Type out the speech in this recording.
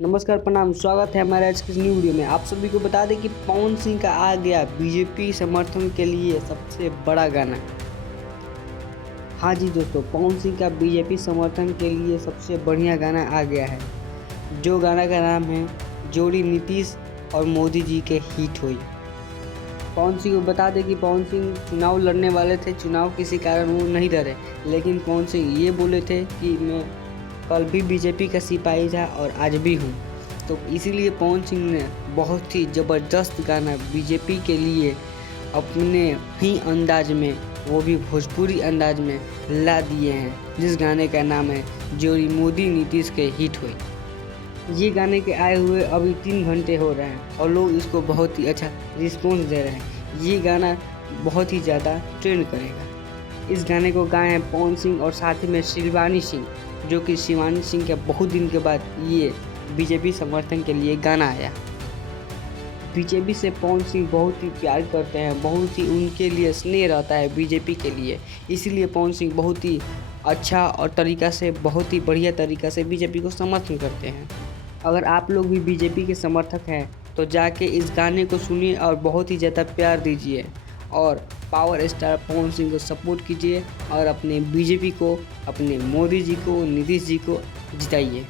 नमस्कार, प्रणाम। स्वागत है हमारे आज की इस न्यू वीडियो में। आप सभी को बता दें कि पवन सिंह का आ गया बीजेपी समर्थन के लिए सबसे बड़ा गाना। हाँ जी दोस्तों, पवन सिंह का बीजेपी समर्थन के लिए सबसे बढ़िया गाना आ गया है, जो गाना का नाम है जोड़ी नीतीश और मोदी जी के हिट हुई। पवन सिंह को बता दें कि पवन सिंह चुनाव लड़ने वाले थे, चुनाव किसी कारण वो नहीं लड़े, लेकिन पवन सिंह ये बोले थे कि मैं कल भी बीजेपी का सिपाही था और आज भी हूँ। तो इसीलिए पवन सिंह ने बहुत ही ज़बरदस्त गाना बीजेपी के लिए अपने ही अंदाज में, वो भी भोजपुरी अंदाज में ला दिए हैं, जिस गाने का नाम है जोड़ी मोदी नीतीश के हिट हुई। ये गाने के आए हुए अभी 3 घंटे हो रहे हैं और लोग इसको बहुत ही अच्छा रिस्पॉन्स दे रहे हैं। ये गाना बहुत ही ज़्यादा ट्रेंड करेगा। इस गाने को गाए हैं पवन सिंह और साथ ही में शिवानी सिंह, जो कि शिवानी सिंह के बहुत दिन के बाद ये बीजेपी समर्थन के लिए गाना आया। बीजेपी से पवन सिंह बहुत ही प्यार करते हैं, बहुत ही उनके लिए स्नेह रहता है बीजेपी के लिए, इसीलिए पवन सिंह बहुत ही अच्छा और तरीक़ा से, बहुत ही बढ़िया तरीक़ा से बीजेपी को समर्थन करते हैं। अगर आप लोग भी बीजेपी के समर्थक हैं तो जाके इस गाने को सुनिए और बहुत ही ज़्यादा प्यार दीजिए और पावर स्टार पवन सिंह को सपोर्ट कीजिए और अपने बीजेपी को, अपने मोदी जी को, नीतीश जी को जिताइए।